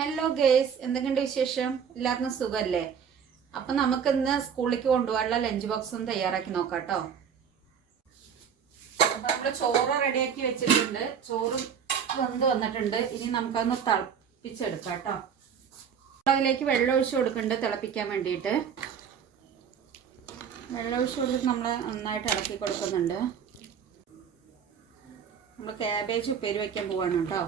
Hello guys എന്തൊക്കെയുണ്ട് വിശേഷം? എല്ലാവർക്കും സുഖമല്ലേ അപ്പൊ നമുക്ക് ഇന്ന് സ്കൂളിലേക്ക് കൊണ്ടുപോകാനുള്ള ലഞ്ച് ബോക്സ് ഒന്ന് തയ്യാറാക്കി നോക്കാം കേട്ടോ അപ്പൊ നമ്മൾ ചോറ് റെഡിയാക്കി വെച്ചിട്ടുണ്ട്. ചോറും വെന്ത് വന്നിട്ടുണ്ട്. ഇനി നമുക്കതൊന്ന് തിളപ്പിച്ചെടുക്കാം കേട്ടോ അതിലേക്ക് വെള്ളം ഒഴിച്ച് കൊടുക്കുന്നുണ്ട് തിളപ്പിക്കാൻ വേണ്ടിയിട്ട്. വെള്ളം ഒഴിച്ച് കൊടുത്തിട്ട് നമ്മൾ നന്നായിട്ട് ഇളക്കി കൊടുക്കുന്നുണ്ട്. നമ്മൾ ക്യാബേജ് ഉപ്പേരി വയ്ക്കാൻ പോവാണ് കേട്ടോ.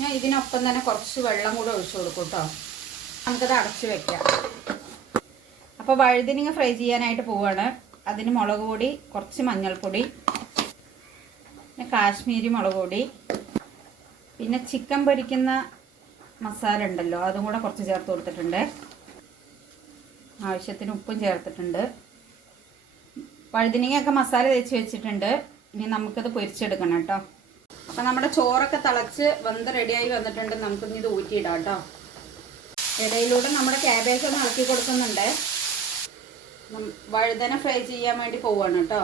ഞാൻ ഇതിനൊപ്പം തന്നെ കുറച്ച് വെള്ളം കൂടെ ഒഴിച്ചു കൊടുക്കും കേട്ടോ നമുക്കത് അടച്ച് വെക്കാം. അപ്പോൾ വഴുതിനിങ്ങ ഫ്രൈ ചെയ്യാനായിട്ട് പോവാണ്. അതിന് മുളക് പൊടി കുറച്ച് മഞ്ഞൾപ്പൊടി പിന്നെ കാശ്മീരി മുളക് പൊടി പിന്നെ ചിക്കൻ പൊരിക്കുന്ന മസാല ഉണ്ടല്ലോ അതും കൂടെ കുറച്ച് ചേർത്ത് കൊടുത്തിട്ടുണ്ട്. ആവശ്യത്തിന് ഉപ്പും ചേർത്തിട്ടുണ്ട്. വഴുതിനിങ്ങയൊക്കെ മസാല തേച്ച് വെച്ചിട്ടുണ്ട്. ഇനി നമുക്കത് പൊരിച്ചെടുക്കണം കേട്ടോ. അപ്പം നമ്മുടെ ചോറൊക്കെ തിളച്ച് വെന്ത് റെഡിയായി വന്നിട്ടുണ്ട്. നമുക്കിനി ഇത് ഊറ്റിയിടാം കേട്ടോ. ഇടയിലൂടെ നമ്മുടെ ക്യാബേജ് ഒന്ന് ഇളക്കി കൊടുക്കുന്നുണ്ട്. വഴുതന ഫ്രൈ ചെയ്യാൻ വേണ്ടി പോവാണ് കേട്ടോ.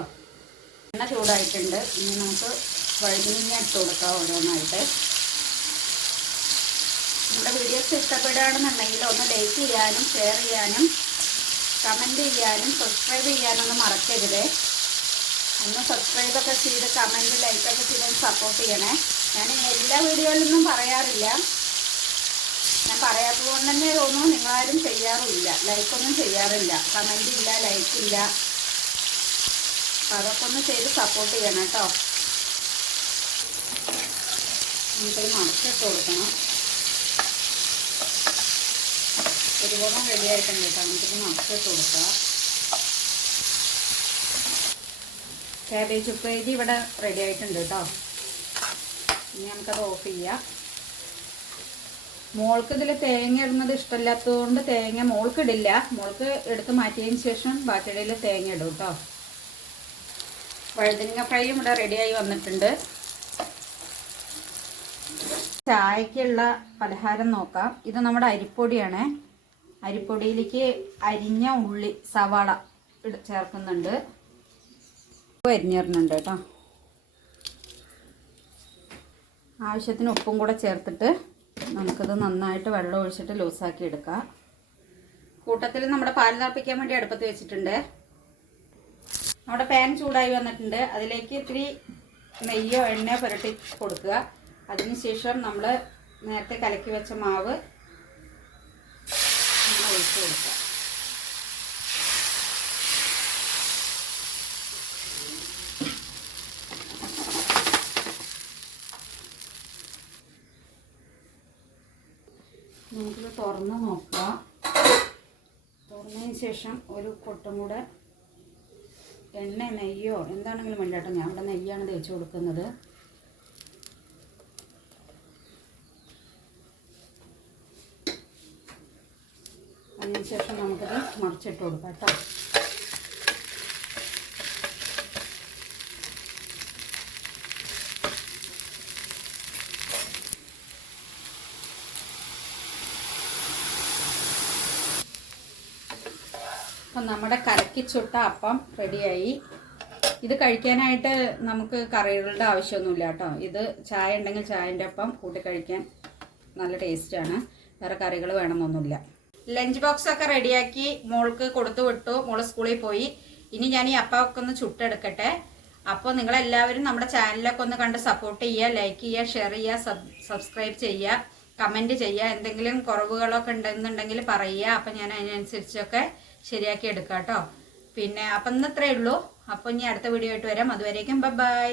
എണ്ണ ചൂടായിട്ടുണ്ട്. ഇനി നമുക്ക് വഴുതനങ്ങ ഇട്ട് കൊടുക്കാം ഓരോന്നായിട്ട്. നമ്മുടെ വീഡിയോസ് ഇഷ്ടപ്പെടുകയാണെന്നുണ്ടെങ്കിൽ ഒന്ന് ലൈക്ക് ചെയ്യാനും ഷെയർ ചെയ്യാനും കമന്റ് ചെയ്യാനും സബ്സ്ക്രൈബ് ചെയ്യാനും ഒന്നും മറക്കരുത്. ഒന്ന് സബ്സ്ക്രൈബ് ഒക്കെ ചെയ്ത് കമന്റ് ലൈക്കൊക്കെ ചെയ്ത് സപ്പോർട്ട് ചെയ്യണേ. ഞാൻ എല്ലാ വീഡിയോയിലൊന്നും പറയാറില്ല. ഞാൻ പറയാത്തത് കൊണ്ട് തന്നെ തോന്നുന്നു നിങ്ങളാരും ചെയ്യാറുമില്ല. ലൈക്കൊന്നും ചെയ്യാറില്ല. കമന്റ് ഇല്ല ലൈക്കില്ല അതൊക്കെ ഒന്ന് ചെയ്ത് സപ്പോർട്ട് ചെയ്യണം കേട്ടോ. നമുക്കത് മറച്ചിട്ട് കൊടുക്കണം. ഒരുപാട് റെഡി ആയിട്ടുണ്ട് കേട്ടോ. നമുക്കിത് മറച്ചിട്ട് കൊടുക്കാം. കാബേജ് ഉപ്പേരി ഇവിടെ റെഡി ആയിട്ടുണ്ട് കേട്ടോ ഇനി നമുക്കത് ഓഫ് ചെയ്യാം. മോൾക്ക് ഇതിൽ തേങ്ങ ഇടുന്നത് ഇഷ്ടമില്ലാത്തതുകൊണ്ട് തേങ്ങ മോൾക്ക് ഇടില്ല. മോൾക്ക് എടുത്ത് മാറ്റിയതിന് ശേഷം ബാക്കിയുടെ തേങ്ങ ഇടും കേട്ടോ വഴുതനങ്ങ ഫ്രൈയും ഇവിടെ റെഡിയായി വന്നിട്ടുണ്ട്. ചായക്കുള്ള പലഹാരം നോക്കാം. ഇത് നമ്മുടെ അരിപ്പൊടിയാണ്. അരിപ്പൊടിയിലേക്ക് അരിഞ്ഞ ഉള്ളി സവാള ചേർക്കുന്നുണ്ട്. അരിഞ്ഞിടുന്നുണ്ട് കേട്ടോ. ആവശ്യത്തിന് ഉപ്പും കൂടെ ചേർത്തിട്ട് നമുക്കിത് നന്നായിട്ട് വെള്ളം ഒഴിച്ചിട്ട് ലൂസാക്കി എടുക്കാം. കൂട്ടത്തിൽ നമ്മുടെ പാൽ തിളപ്പിക്കാൻ വേണ്ടി അടുപ്പത്ത് വെച്ചിട്ടുണ്ട്. നമ്മുടെ പാൻ ചൂടായി വന്നിട്ടുണ്ട്. അതിലേക്ക് ഇത്തിരി നെയ്യോ എണ്ണയോ പുരട്ടി കൊടുക്കുക. അതിനുശേഷം നമ്മൾ നേരത്തെ കലക്കി വെച്ച മാവ് ഒഴിച്ചു ഒഴിച്ച് കൊടുക്കുക നമുക്കിത് തുറന്ന് നോക്കാം. തുറന്നതിന് ശേഷം ഒരു കൊട്ടും കൂടെ എണ്ണ നെയ്യോ എന്താണെങ്കിലും വേണ്ട ഞാൻ ഇവിടെ നെയ്യാണ് തേച്ച് കൊടുക്കുന്നത്. അതിന് ശേഷം നമുക്കിത് മറിച്ചിട്ട് കൊടുക്കാം കേട്ടോ. അപ്പം നമ്മുടെ കലക്കി ചുട്ട അപ്പം റെഡിയായി. ഇത് കഴിക്കാനായിട്ട് നമുക്ക് കറികളുടെ ആവശ്യമൊന്നുമില്ല കേട്ടോ. ഇത് ചായ ഉണ്ടെങ്കിൽ ചായന്റെ അപ്പം കൂട്ടി കഴിക്കാൻ നല്ല ടേസ്റ്റാണ് വേറെ കറികൾ വേണമെന്നൊന്നുമില്ല. ലഞ്ച് ബോക്സ് ഒക്കെ റെഡിയാക്കി മോൾക്ക് കൊടുത്തു വിട്ടു. മോൾ സ്കൂളിൽ പോയി. ഇനി ഞാൻ ഈ അപ്പമൊക്കെ ഒന്ന് ചുട്ടെടുക്കട്ടെ. അപ്പോൾ നിങ്ങളെല്ലാവരും നമ്മുടെ ചാനലൊക്കെ ഒന്ന് കണ്ട് സപ്പോർട്ട് ചെയ്യുക ലൈക്ക് ചെയ്യുക ഷെയർ ചെയ്യുക സബ് സബ്സ്ക്രൈബ് ചെയ്യുക. കമന്റ് ചെയ്യുക എന്തെങ്കിലും കുറവുകളൊക്കെ ഉണ്ടെന്നുണ്ടെങ്കിൽ പറയുക. അപ്പം ഞാൻ അതിനനുസരിച്ചൊക്കെ ശരിയാക്കി എടുക്കാം കേട്ടോ. പിന്നെ അപ്പം ഇന്ന് ഇത്രയേ ഉള്ളൂ. അപ്പോൾ ഇനി അടുത്ത വീഡിയോ ആയിട്ട് വരാം. അതുവരേക്കും ബൈ.